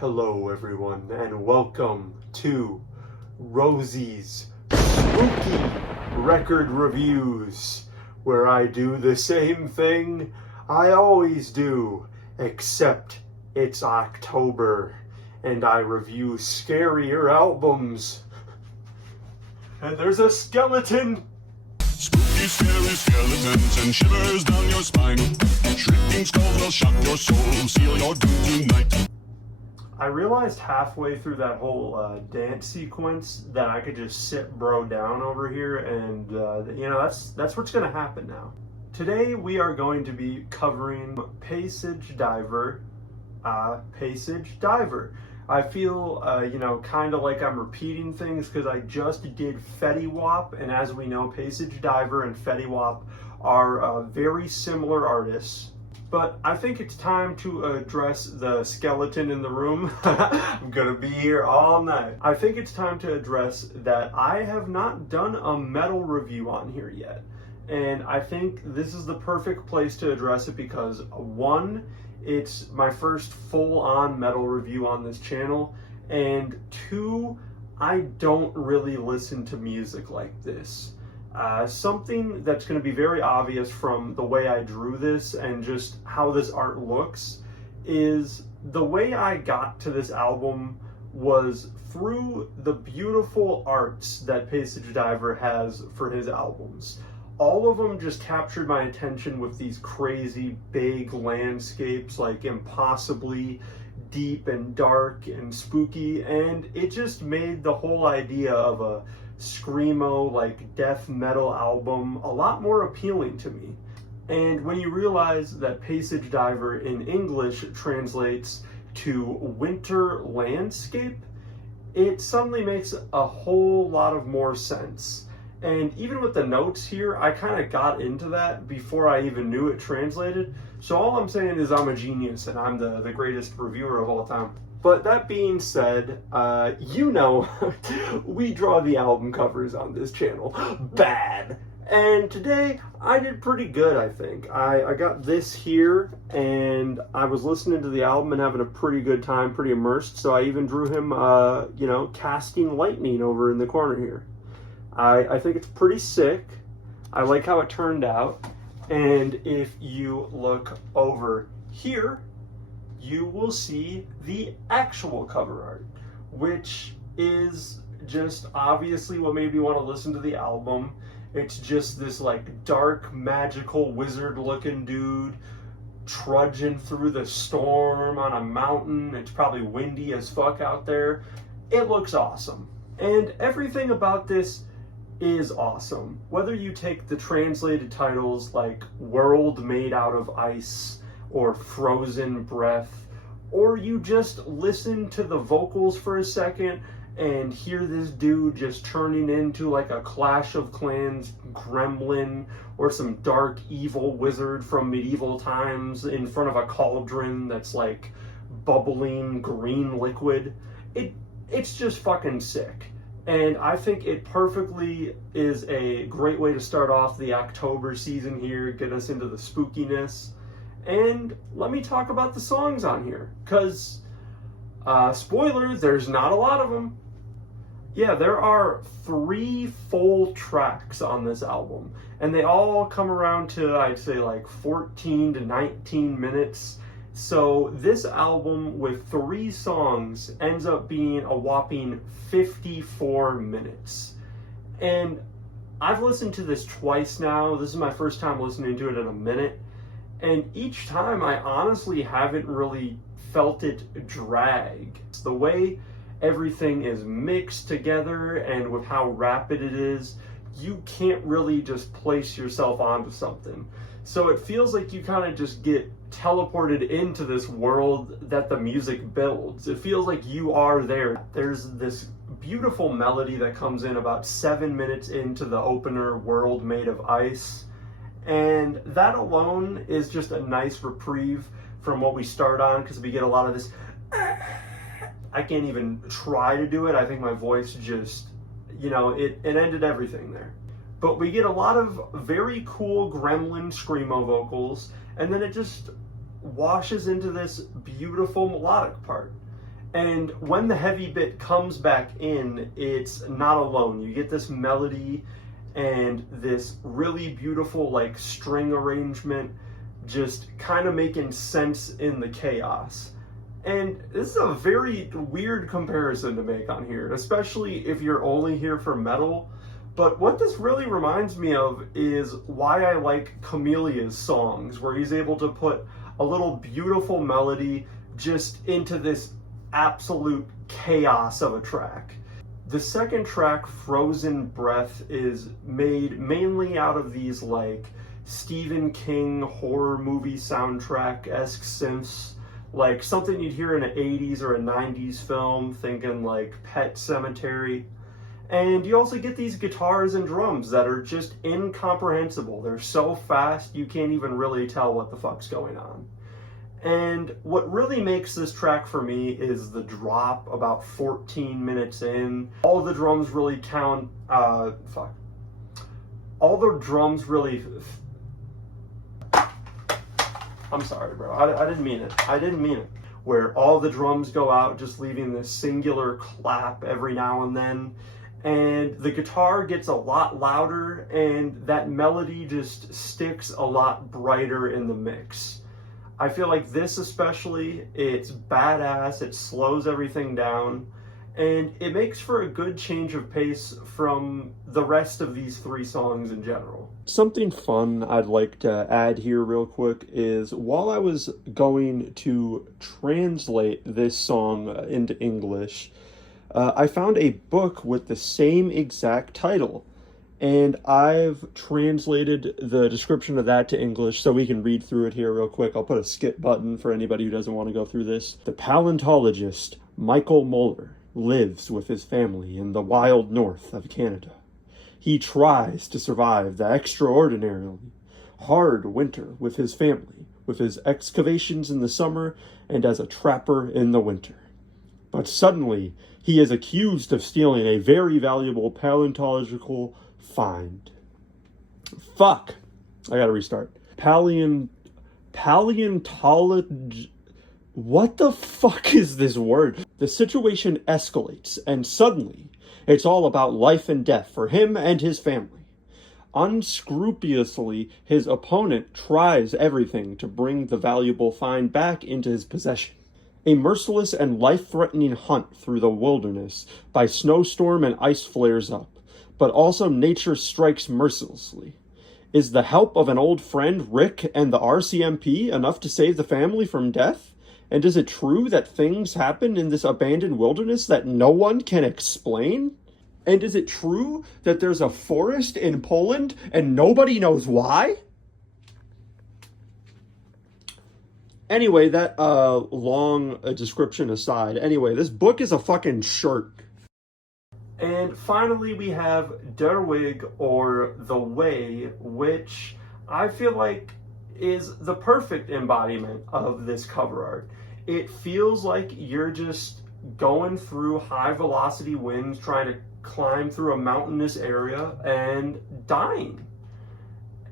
Hello everyone, and welcome to Rosie's Spooky Record Reviews, where I do the same thing I always do, except it's October, and I review scarier albums. And there's a skeleton! Spooky, scary skeletons and shivers down your spine. Shrieking skulls will shock your soul, seal your doom tonight. I realized halfway through that whole dance sequence that I could just sit bro down over here, and that's what's going to happen now. Today we are going to be covering Paysage Diver. I feel, kind of like I'm repeating things because I just did Fetty Wap, and as we know, Paysage Diver and Fetty Wap are very similar artists. But I think it's time to address the skeleton in the room. I'm gonna be here all night. I think it's time to address that I have not done a metal review on here yet. And I think this is the perfect place to address it because, one, it's my first full-on metal review on this channel, and two, I don't really listen to music like this. Something that's going to be very obvious from the way I drew this and just how this art looks is the way I got to this album was through the beautiful arts that Paysage Diver has for his albums. All of them just captured my attention with these crazy big landscapes, like impossibly deep and dark and spooky, and it just made the whole idea of a screamo, like death metal album a lot more appealing to me. And when you realize that Paysage Diver in English translates to winter landscape, it suddenly makes a whole lot of more sense. And even with the notes here, I kind of got into that before I even knew it translated. So all I'm saying is I'm a genius and I'm the greatest reviewer of all time. But that being said, we draw the album covers on this channel. Bad! And today, I did pretty good, I think. I got this here, and I was listening to the album and having a pretty good time, pretty immersed, so I even drew him, casting lightning over in the corner here. I think it's pretty sick. I like how it turned out. And if you look over here, you will see the actual cover art, which is just obviously what made me want to listen to the album. It's just this like dark, magical, wizard-looking dude trudging through the storm on a mountain. It's probably windy as fuck out there. It looks awesome. And everything about this is awesome. Whether you take the translated titles like World Made Out of Ice or Frozen Breath, or you just listen to the vocals for a second and hear this dude just turning into like a Clash of Clans gremlin or some dark evil wizard from medieval times in front of a cauldron that's like bubbling green liquid. It's just fucking sick. And I think it perfectly is a great way to start off the October season here, get us into the spookiness. And let me talk about the songs on here, because, spoiler, there's not a lot of them. Yeah, there are 3 full tracks on this album, and they all come around to, I'd say, like 14 to 19 minutes. So this album with 3 songs ends up being a whopping 54 minutes. And I've listened to this twice now. This is my first time listening to it in a minute. And each time I honestly haven't really felt it drag. It's the way everything is mixed together and with how rapid it is, you can't really just place yourself onto something. So it feels like you kind of just get teleported into this world that the music builds. It feels like you are there. There's this beautiful melody that comes in about 7 minutes into the opener, World Made of Ice. And that alone is just a nice reprieve from what we start on, because we get a lot of this. I can't even try to do it. I think my voice just, it ended everything there. But we get a lot of very cool gremlin screamo vocals, and then it just washes into this beautiful melodic part. And when the heavy bit comes back in, it's not alone. You get this melody and this really beautiful like string arrangement just kind of making sense in the chaos. And this is a very weird comparison to make on here, especially if you're only here for metal. But what this really reminds me of is why I like Chamelea's songs, where he's able to put a little beautiful melody just into this absolute chaos of a track. The second track, Frozen Breath, is made mainly out of these like Stephen King horror movie soundtrack-esque synths, like something you'd hear in an 80s or a 90s film, thinking like Pet Sematary. And you also get these guitars and drums that are just incomprehensible. They're so fast you can't even really tell what the fuck's going on. And what really makes this track for me is the drop about 14 minutes in. All the drums really count, All the drums really... I'm sorry, bro. I didn't mean it. I didn't mean it. Where all the drums go out, just leaving this singular clap every now and then. And the guitar gets a lot louder, and that melody just sticks a lot brighter in the mix. I feel like this especially, it's badass, it slows everything down, and it makes for a good change of pace from the rest of these three songs in general. Something fun I'd like to add here real quick is while I was going to translate this song into English, I found a book with the same exact title. And I've translated the description of that to English so we can read through it here real quick. I'll put a skip button for anybody who doesn't want to go through this. The paleontologist Michael Muller lives with his family in the wild north of Canada. He tries to survive the extraordinarily hard winter with his family, with his excavations in the summer and as a trapper in the winter. But suddenly, he is accused of stealing a very valuable paleontological find. Fuck. I gotta restart. Paleontology. What the fuck is this word? The situation escalates, and suddenly, it's all about life and death for him and his family. Unscrupulously, his opponent tries everything to bring the valuable find back into his possession. A merciless and life-threatening hunt through the wilderness by snowstorm and ice flares up, but also nature strikes mercilessly. Is the help of an old friend, Rick, and the RCMP enough to save the family from death? And is it true that things happen in this abandoned wilderness that no one can explain? And is it true that there's a forest in Poland and nobody knows why? Anyway, that long description aside, anyway, this book is a fucking shirt. And finally, we have Der Weg, or The Way, which I feel like is the perfect embodiment of this cover art. It feels like you're just going through high velocity winds, trying to climb through a mountainous area and dying.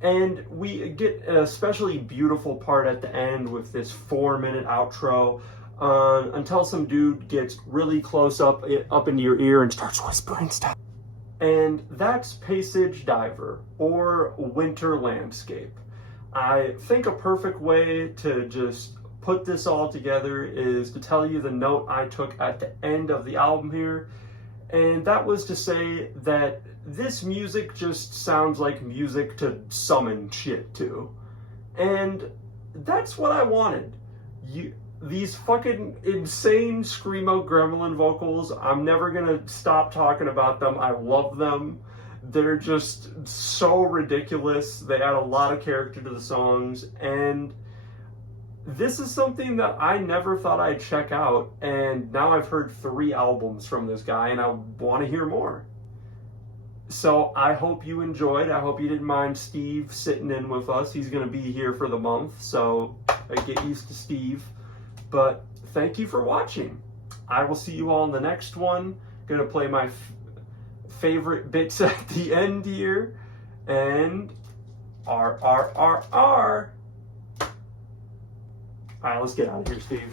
And we get an especially beautiful part at the end with this 4-minute outro until some dude gets really close up into your ear and starts whispering stuff. And that's Paysage Diver, or Winter Landscape. I think a perfect way to just put this all together is to tell you the note I took at the end of the album here. And that was to say that this music just sounds like music to summon shit to. And that's what I wanted. These fucking insane Screamo Gremlin vocals, I'm never gonna stop talking about them. I love them. They're just so ridiculous. They add a lot of character to the songs. And this is something that I never thought I'd check out, and now I've heard 3 albums from this guy, and I want to hear more. So I hope you enjoyed. I hope you didn't mind Steve sitting in with us. He's going to be here for the month, so get used to Steve. But thank you for watching. I will see you all in the next one. Going to play my favorite bits at the end here, and RRRR. All right, let's get out of here, Steve.